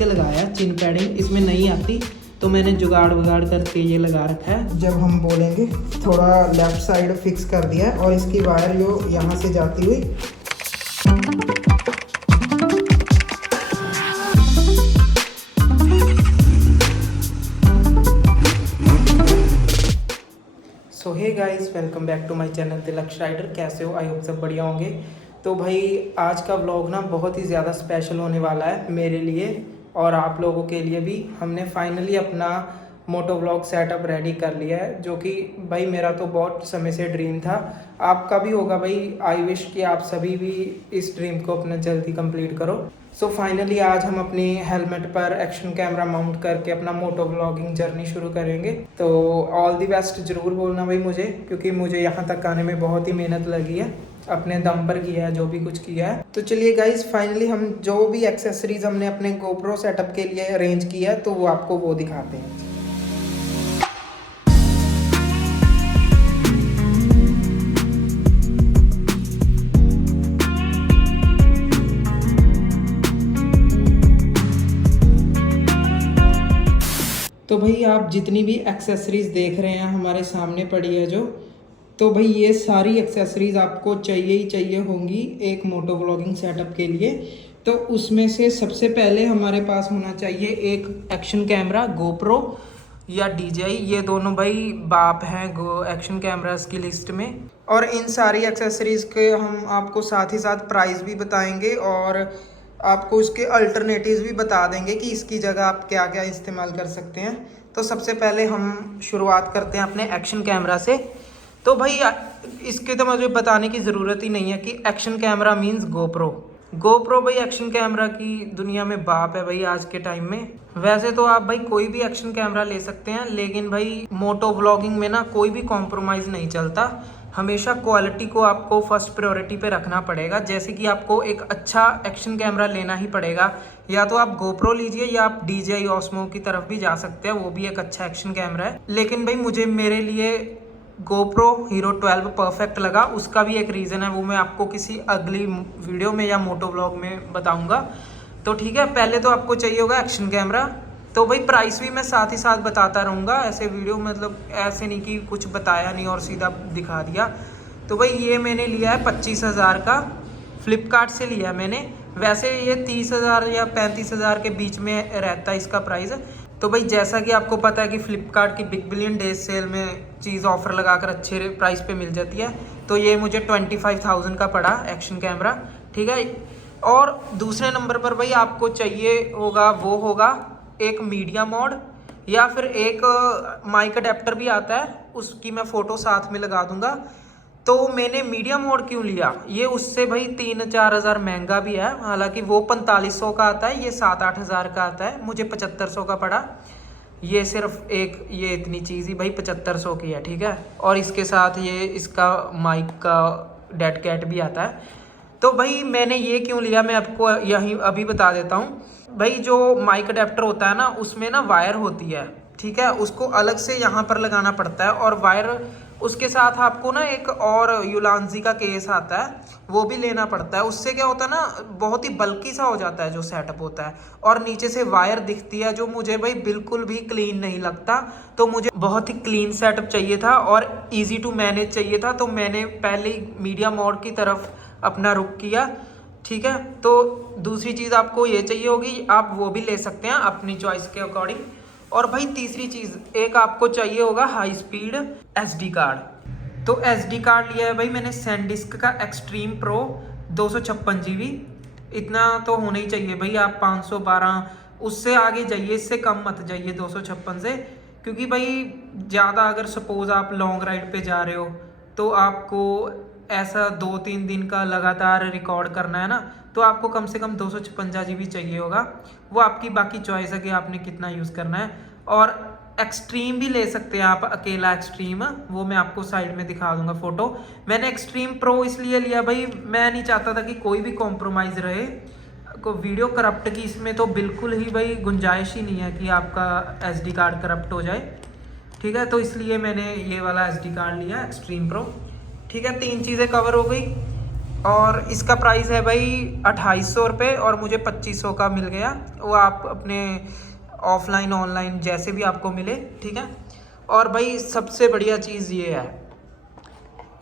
से लगाया चिन पैडिंग, इसमें नहीं आती तो मैंने जुगाड़ वगाड़ करके ये लगा रखा है। जब हम बोलेंगे थोड़ा लेफ्ट साइड फिक्स कर दिया है और इसकी वायर जो यहाँ से जाती हुई so hey guys, welcome back to my channel Tilak rider. कैसे हो? आई होप सब बढ़िया होंगे। तो भाई आज का व्लॉग ना बहुत ही ज़्यादा स्पेशल होने वाला है मेरे लिए और आप लोगों के लिए भी। हमने फाइनली अपना मोटो व्लॉग सेटअप रेडी कर लिया है, जो कि भाई मेरा तो बहुत समय से ड्रीम था, आपका भी होगा भाई। आई विश कि आप सभी भी इस ड्रीम को अपना जल्दी कंप्लीट करो। सो फाइनली आज हम अपनी हेलमेट पर एक्शन कैमरा माउंट करके अपना मोटो व्लॉगिंग जर्नी शुरू करेंगे। तो ऑल दी बेस्ट ज़रूर बोलना भाई मुझे, क्योंकि मुझे यहाँ तक आने में बहुत ही मेहनत लगी है, अपने दम पर किया है जो भी कुछ किया है। तो चलिए गाइस, फाइनली हम जो भी एक्सेसरीज हमने अपने गोप्रो सेटअप के लिए अरेंज किया है तो वो आपको वो दिखाते हैं। तो भाई आप जितनी भी एक्सेसरीज देख रहे हैं हमारे सामने पड़ी है जो, तो भाई ये सारी एक्सेसरीज आपको चाहिए ही चाहिए होंगी एक मोटो व्लॉगिंग सेटअप के लिए। तो उसमें से सबसे पहले हमारे पास होना चाहिए एक एक्शन कैमरा, गोप्रो या DJI, ये दोनों भाई बाप हैं एक्शन कैमरास की लिस्ट में। और इन सारी एक्सेसरीज़ के हम आपको साथ ही साथ प्राइस भी बताएंगे और आपको उसके अल्टरनेटिव्स भी बता देंगे कि इसकी जगह आप क्या क्या इस्तेमाल कर सकते हैं। तो सबसे पहले हम शुरुआत करते हैं अपने एक्शन कैमरा से। तो भाई इसके तो मुझे बताने की ज़रूरत ही नहीं है कि action camera means GoPro. GoPro भाई एक्शन कैमरा की दुनिया में बाप है भाई आज के टाइम में। वैसे तो आप भाई कोई भी एक्शन कैमरा ले सकते हैं, लेकिन भाई मोटो व्लॉगिंग में ना कोई भी कॉम्प्रोमाइज़ नहीं चलता। हमेशा क्वालिटी को आपको फर्स्ट प्रायोरिटी पे रखना पड़ेगा। जैसे कि आपको एक अच्छा एक्शन कैमरा लेना ही पड़ेगा, या तो आप गोप्रो लीजिए या आप DJI Osmo की तरफ भी जा सकते हैं, वो भी एक अच्छा एक्शन कैमरा है। लेकिन भाई मेरे लिए गोप्रो हीरो 12 परफेक्ट लगा। उसका भी एक रीज़न है, वो मैं आपको किसी अगली वीडियो में या मोटो व्लॉग में बताऊँगा। तो ठीक है, पहले तो आपको चाहिए होगा एक्शन कैमरा। तो भाई प्राइस भी मैं साथ ही साथ बताता रहूँगा, ऐसे वीडियो मतलब ऐसे नहीं कि कुछ बताया नहीं और सीधा दिखा दिया। तो भाई ये मैंने लिया है 25,000 का, फ्लिपकार्ट से लिया मैंने। वैसे ये 30,000 या 35,000 के बीच में रहता है इसका प्राइस। तो भाई जैसा कि आपको पता है कि फ्लिपकार्ट की बिग बिलियन डेज सेल में चीज़ ऑफर लगाकर अच्छे प्राइस पे मिल जाती है। तो ये मुझे 25,000 का पड़ा एक्शन कैमरा, ठीक है। और दूसरे नंबर पर भाई आपको चाहिए होगा वो होगा एक मीडिया मोड, या फिर एक माइक अडेप्टर भी आता है, उसकी मैं फ़ोटो साथ में लगा दूंगा। तो मैंने मीडिया मोड क्यों लिया, ये उससे भाई 3-4 हज़ार महंगा भी है। हालांकि वो 4500 का आता है, ये 7-8 हज़ार का आता है। मुझे 7500 का पड़ा। ये सिर्फ एक ये इतनी चीज़ ही भाई 7500 की है, ठीक है। और इसके साथ ये इसका माइक का डेड कैट भी आता है। तो भाई मैंने ये क्यों लिया मैं आपको यही अभी बता देता हूँ। भाई जो माइक अडेप्टर होता है ना, उसमें ना वायर होती है, ठीक है, उसको अलग से यहाँ पर लगाना पड़ता है। और वायर उसके साथ आपको ना एक और यूलांजी का केस आता है, वो भी लेना पड़ता है। उससे क्या होता है ना, बहुत ही बल्कि सा हो जाता है जो सेटअप होता है। और नीचे से वायर दिखती है, जो मुझे भाई बिल्कुल भी क्लीन नहीं लगता। तो मुझे बहुत ही क्लीन सेटअप चाहिए था और ईजी टू मैनेज चाहिए था। तो मैंने पहले ही मीडिया मोड की तरफ अपना रुख किया, ठीक है। तो दूसरी चीज़ आपको ये चाहिए होगी, आप वो भी ले सकते हैं अपनी चॉइस के अकॉर्डिंग। और भाई तीसरी चीज़ एक आपको चाहिए होगा हाई स्पीड SD कार्ड। तो SD कार्ड लिया है भाई मैंने सैनडिस्क का एक्सट्रीम प्रो 256 GB। इतना तो होना ही चाहिए भाई, आप 512 उससे आगे जाइए, इससे कम मत जाइए 256 से। क्योंकि भाई ज़्यादा अगर सपोज़ आप लॉन्ग राइड पे जा रहे हो तो आपको ऐसा 2-3 दिन का लगातार रिकॉर्ड करना है ना, तो आपको कम से कम 256 GB चाहिए होगा। वो आपकी बाकी चॉइस है कि आपने कितना यूज़ करना है। और एक्सट्रीम भी ले सकते हैं आप, अकेला एक्सट्रीम, वो मैं आपको साइड में दिखा दूंगा फ़ोटो। मैंने एक्सट्रीम प्रो इसलिए लिया भाई, मैं नहीं चाहता था कि कोई भी कॉम्प्रोमाइज़ रहे। को वीडियो करप्ट की इसमें तो बिल्कुल ही भाई गुंजाइश ही नहीं है कि आपका SD कार्ड करप्ट हो जाए, ठीक है। तो इसलिए मैंने ये वाला SD कार्ड लिया एक्सट्रीम प्रो, ठीक है। 3 चीज़ें कवर हो गई। और इसका प्राइस है भाई 2800 रुपये और मुझे 2500 का मिल गया। वो आप अपने ऑफलाइन ऑनलाइन जैसे भी आपको मिले, ठीक है। और भाई सबसे बढ़िया चीज़ ये है,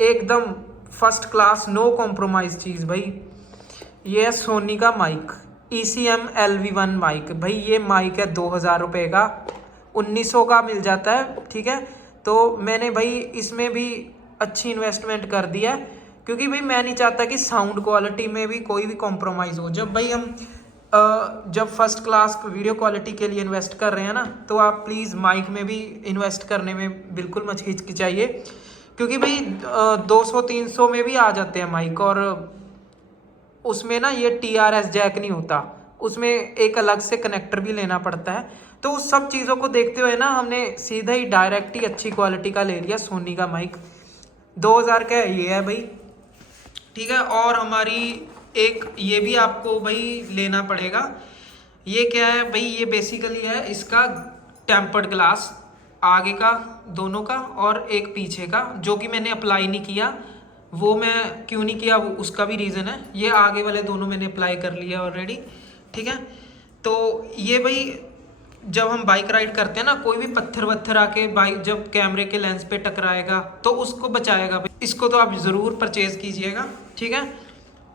एकदम फर्स्ट क्लास नो कॉम्प्रोमाइज़ चीज़ भाई, ये है सोनी का माइक ECM LV1 माइक। भाई ये माइक है 2000 रुपये का, 1900 का मिल जाता है, ठीक है। तो मैंने भाई इसमें भी अच्छी इन्वेस्टमेंट कर दिया है, क्योंकि भाई मैं नहीं चाहता कि साउंड क्वालिटी में भी कोई भी कॉम्प्रोमाइज़ हो। जब भाई हम जब फर्स्ट क्लास वीडियो क्वालिटी के लिए इन्वेस्ट कर रहे हैं ना, तो आप प्लीज़ माइक में भी इन्वेस्ट करने में बिल्कुल मत हिचकिचाइए, क्योंकि भाई 200-300 में भी आ जाते हैं माइक, और उसमें ना ये TRS जैक नहीं होता, उसमें एक अलग से कनेक्टर भी लेना पड़ता है। तो उस सब चीज़ों को देखते हुए ना हमने सीधा ही डायरेक्ट ही अच्छी क्वालिटी का ले लिया सोनी का माइक। 2000 का ये है भाई, ठीक है। और हमारी एक ये भी आपको भाई लेना पड़ेगा। ये क्या है भाई, ये बेसिकली है इसका टेम्पर्ड ग्लास, आगे का दोनों का और एक पीछे का, जो कि मैंने अप्लाई नहीं किया। वो मैं क्यों नहीं किया उसका भी रीज़न है। ये आगे वाले दोनों मैंने अप्लाई कर लिया ऑलरेडी, ठीक है। तो ये भाई जब हम बाइक राइड करते हैं ना, कोई भी पत्थर वत्थर आके बाइक जब कैमरे के लेंस पे टकराएगा तो उसको बचाएगा भाई। इसको तो आप ज़रूर परचेज़ कीजिएगा, ठीक है।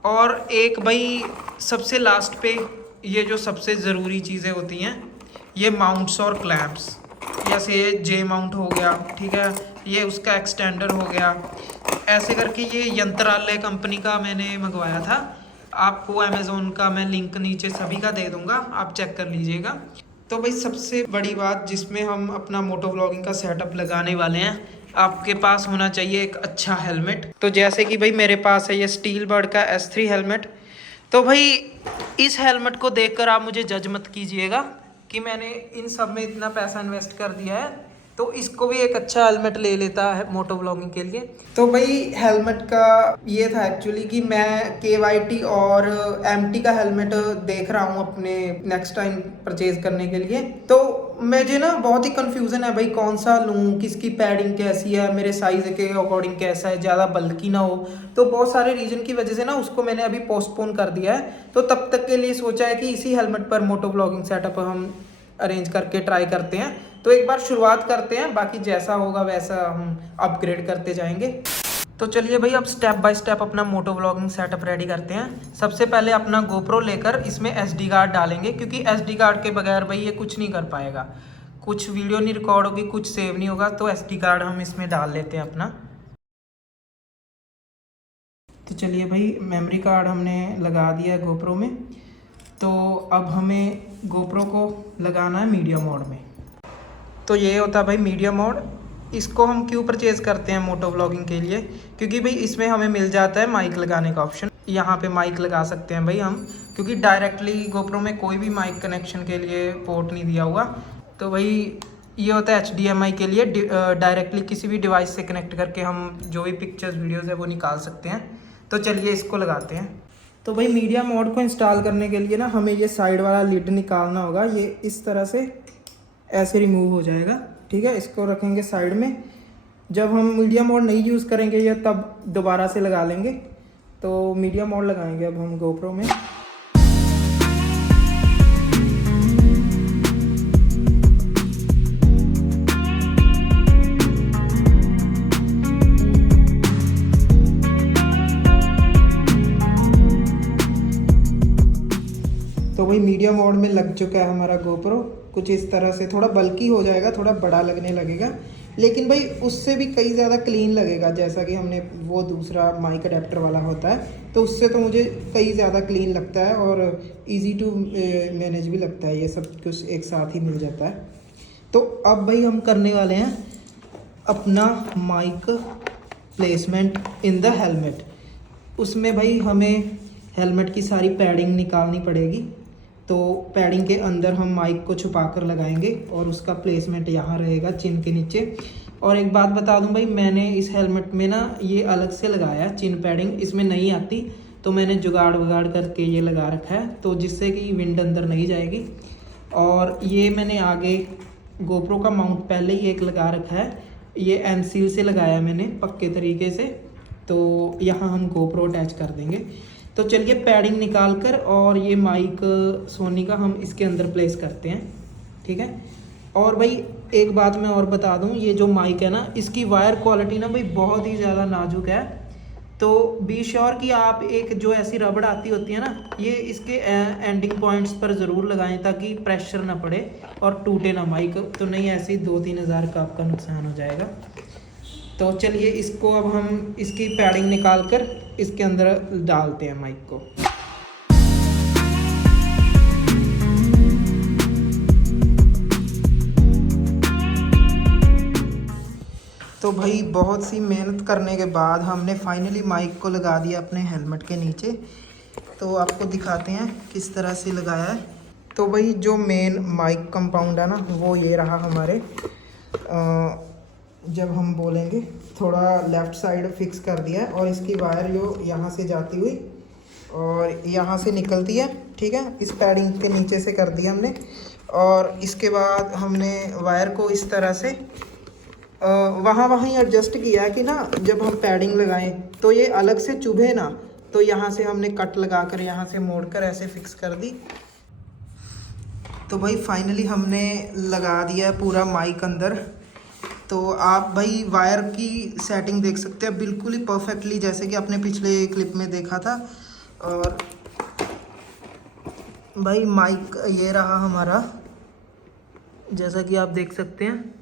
और एक भाई सबसे लास्ट पे ये जो सबसे ज़रूरी चीज़ें होती हैं, ये माउंट्स और क्लैंप्स, जैसे ये J माउंट हो गया, ठीक है, ये उसका एक्सटेंडर हो गया, ऐसे करके ये यंत्रालय कंपनी का मैंने मंगवाया था। आपको अमेज़ोन का मैं लिंक नीचे सभी का दे दूंगा, आप चेक कर लीजिएगा। तो भाई सबसे बड़ी बात जिसमें हम अपना मोटो व्लॉगिंग का सेटअप लगाने वाले हैं, आपके पास होना चाहिए एक अच्छा हेलमेट। तो जैसे कि भाई मेरे पास है ये स्टील बर्ड का S3 हेलमेट। तो भाई इस हेलमेट को देखकर आप मुझे जज मत कीजिएगा कि मैंने इन सब में इतना पैसा इन्वेस्ट कर दिया है, तो इसको भी एक अच्छा हेलमेट ले लेता है मोटो व्लॉगिंग के लिए। तो भाई हेलमेट का ये था एक्चुअली कि मैं KYT और MT का हेलमेट देख रहा हूँ अपने नेक्स्ट टाइम परचेज करने के लिए। तो मुझे ना बहुत ही कंफ्यूजन है भाई, कौन सा लूँ, किसकी पैडिंग कैसी है, मेरे साइज़ के अकॉर्डिंग कैसा है, ज़्यादा बल्कि ना हो। तो बहुत सारे रीज़न की वजह से ना उसको मैंने अभी पोस्टपोन कर दिया है। तो तब तक के लिए सोचा है कि इसी हेलमेट पर मोटो व्लॉगिंग सेटअप हम अरेंज करके ट्राई करते हैं। तो एक बार शुरुआत करते हैं, बाकी जैसा होगा वैसा हम अपग्रेड करते जाएंगे। तो चलिए भाई अब स्टेप बाय स्टेप अपना मोटो व्लॉगिंग सेटअप रेडी करते हैं। सबसे पहले अपना GoPro लेकर इसमें SD कार्ड डालेंगे, क्योंकि SD कार्ड के बगैर भाई ये कुछ नहीं कर पाएगा, कुछ वीडियो नहीं रिकॉर्ड होगी, कुछ सेव नहीं होगा। तो SD कार्ड हम इसमें डाल लेते हैं अपना। तो चलिए भाई मेमोरी कार्ड हमने लगा दिया है GoPro में। तो अब हमें GoPro को लगाना है मीडिया मोड में। तो ये होता है भाई मीडिया मोड। इसको हम क्यों परचेज़ करते हैं मोटो व्लॉगिंग के लिए, क्योंकि भाई इसमें हमें मिल जाता है माइक लगाने का ऑप्शन। यहाँ पे माइक लगा सकते हैं भाई हम, क्योंकि डायरेक्टली GoPro में कोई भी माइक कनेक्शन के लिए पोर्ट नहीं दिया हुआ। तो भाई ये होता है HDMI के लिए, डायरेक्टली किसी भी डिवाइस से कनेक्ट करके हम जो भी पिक्चर्स वीडियोज़ है वो निकाल सकते हैं। तो चलिए इसको लगाते हैं। तो भाई मीडिया मोड को इंस्टॉल करने के लिए ना हमें ये साइड वाला लिड निकालना होगा। ये इस तरह से ऐसे रिमूव हो जाएगा, ठीक है। इसको रखेंगे साइड में। जब हम मीडिया मोड नहीं यूज़ करेंगे या तब दोबारा से लगा लेंगे। तो मीडिया मोड लगाएंगे अब हम GoPro में। तो भाई मीडिया मोड में लग चुका है हमारा GoPro। कुछ इस तरह से थोड़ा बल्की हो जाएगा, थोड़ा बड़ा लगने लगेगा, लेकिन भाई उससे भी कई ज़्यादा क्लीन लगेगा। जैसा कि हमने वो दूसरा माइक अडेप्टर वाला होता है, तो उससे तो मुझे कई ज़्यादा क्लीन लगता है और इजी टू मैनेज भी लगता है। ये सब कुछ एक साथ ही मिल जाता है। तो अब भाई हम करने वाले हैं अपना mic placement in the helmet. उसमें भाई हमें हेलमेट की सारी पैडिंग निकालनी पड़ेगी। तो पैडिंग के अंदर हम माइक को छुपा कर लगाएंगे और उसका प्लेसमेंट यहाँ रहेगा चिन के नीचे। और एक बात बता दूं भाई, मैंने इस हेलमेट में ना ये अलग से लगाया चिन पैडिंग, इसमें नहीं आती, तो मैंने जुगाड़ वगाड़ करके ये लगा रखा है, तो जिससे कि विंड अंदर नहीं जाएगी। और ये मैंने आगे GoPro का माउंट पहले ही एक लगा रखा है, ये एनसील से लगाया मैंने पक्के तरीके से। तो यहाँ हम GoPro अटैच कर देंगे। तो चलिए पैडिंग निकाल कर और ये माइक सोनी का हम इसके अंदर प्लेस करते हैं, ठीक है। और भाई एक बात मैं और बता दूं, ये जो माइक है ना, इसकी वायर क्वालिटी ना भाई बहुत ही ज़्यादा नाजुक है। तो बी श्योर कि आप एक जो ऐसी रबड़ आती होती है ना, ये इसके एंडिंग पॉइंट्स पर ज़रूर लगाएं ताकि प्रेशर ना पड़े और टूटे ना माइक, तो नहीं ऐसे ही 2-3 हज़ार का आपका नुकसान हो जाएगा। तो चलिए इसको अब हम इसकी पैडिंग निकाल कर इसके अंदर डालते हैं माइक को। तो भाई बहुत सी मेहनत करने के बाद हमने फाइनली माइक को लगा दिया अपने हेलमेट के नीचे। तो आपको दिखाते हैं किस तरह से लगाया है। तो भाई जो मेन माइक कंपाउंड है ना, वो ये रहा हमारे। जब हम बोलेंगे थोड़ा लेफ़्ट साइड फिक्स कर दिया है और इसकी वायर जो यहाँ से जाती हुई और यहाँ से निकलती है, ठीक है, इस पैडिंग के नीचे से कर दिया हमने। और इसके बाद हमने वायर को इस तरह से वहाँ ही एडजस्ट किया कि ना जब हम पैडिंग लगाएं तो ये अलग से चुभे ना, तो यहाँ से हमने कट लगा कर यहाँ से मोड़ कर ऐसे फिक्स कर दी। तो भाई फाइनली हमने लगा दिया है पूरा माइक अंदर। तो आप भाई वायर की सेटिंग देख सकते हैं बिल्कुल ही परफेक्टली, जैसे कि आपने पिछले क्लिप में देखा था। और भाई माइक ये रहा हमारा, जैसा कि आप देख सकते हैं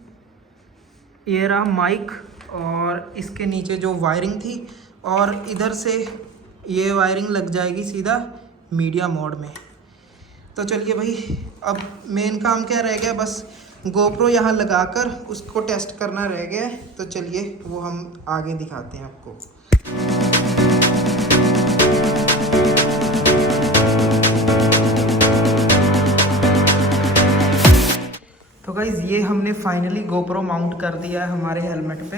ये रहा माइक। और इसके नीचे जो वायरिंग थी और इधर से ये वायरिंग लग जाएगी सीधा मीडिया मोड में। तो चलिए भाई अब मेन काम क्या रह गया, बस GoPro यहाँ लगाकर उसको टेस्ट करना रह गया है। तो चलिए वो हम आगे दिखाते हैं आपको। तो गाइज़ ये हमने फाइनली GoPro माउंट कर दिया है हमारे हेलमेट पे।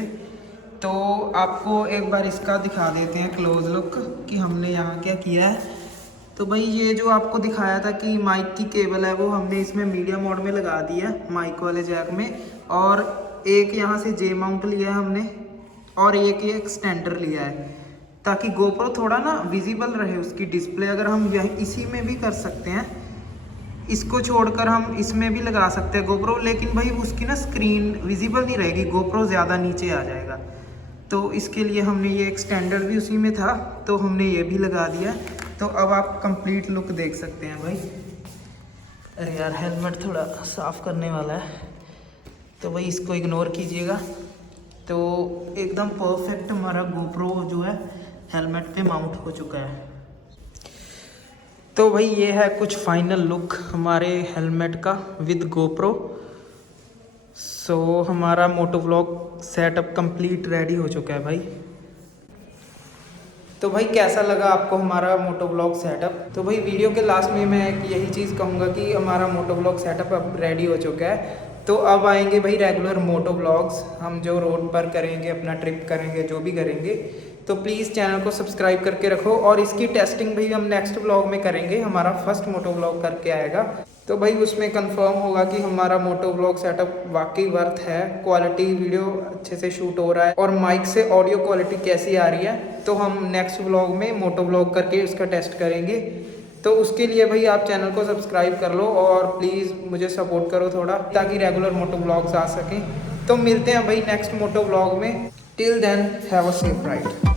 तो आपको एक बार इसका दिखा देते हैं क्लोज लुक कि हमने यहाँ क्या किया है। तो भाई ये जो आपको दिखाया था कि माइक की केबल है, वो हमने इसमें मीडिया मोड में लगा दी है माइक वाले जैक में। और एक यहाँ से जे माउंट लिया है हमने और एक ये एक्सटेंडर लिया है ताकि GoPro थोड़ा ना विजिबल रहे उसकी डिस्प्ले। अगर हम इसी में भी कर सकते हैं, इसको छोड़कर हम इसमें भी लगा सकते हैं GoPro, लेकिन भाई उसकी ना स्क्रीन विजिबल नहीं रहेगी, GoPro ज़्यादा नीचे आ जाएगा। तो इसके लिए हमने ये एक्सटेंडर भी उसी में था, तो हमने ये भी लगा दिया। तो अब आप कंप्लीट लुक देख सकते हैं भाई। अरे यार हेलमेट थोड़ा साफ़ करने वाला है, तो भाई इसको इग्नोर कीजिएगा। तो एकदम परफेक्ट हमारा GoPro जो है हेलमेट पे माउंट हो चुका है। तो भाई ये है कुछ फाइनल लुक हमारे हेलमेट का विद GoPro। सो हमारा मोटोव्लॉग सेटअप कंप्लीट रेडी हो चुका है भाई। तो भाई कैसा लगा आपको हमारा मोटोव्लॉग सेटअप? तो भाई वीडियो के लास्ट में मैं एक यही चीज़ कहूँगा कि हमारा मोटोव्लॉग सेटअप अब रेडी हो चुका है। तो अब आएंगे भाई रेगुलर मोटोव्लॉग्स, हम जो रोड पर करेंगे, अपना ट्रिप करेंगे, जो भी करेंगे। तो प्लीज़ चैनल को सब्सक्राइब करके रखो। और इसकी टेस्टिंग भी हम नेक्स्ट व्लॉग में करेंगे, हमारा फर्स्ट मोटोव्लॉग करके आएगा। तो भाई उसमें कंफर्म होगा कि हमारा मोटोव्लॉग सेटअप वाकई वर्थ है, क्वालिटी वीडियो अच्छे से शूट हो रहा है और माइक से ऑडियो क्वालिटी कैसी आ रही है। तो हम नेक्स्ट व्लॉग में मोटोव्लॉग करके उसका टेस्ट करेंगे। तो उसके लिए भाई आप चैनल को सब्सक्राइब कर लो और प्लीज़ मुझे सपोर्ट करो थोड़ा, ताकि रेगुलर मोटोव्लॉग्स आ सकें। तो मिलते हैं भाई नेक्स्ट मोटोव्लॉग में। Till then have a safe ride.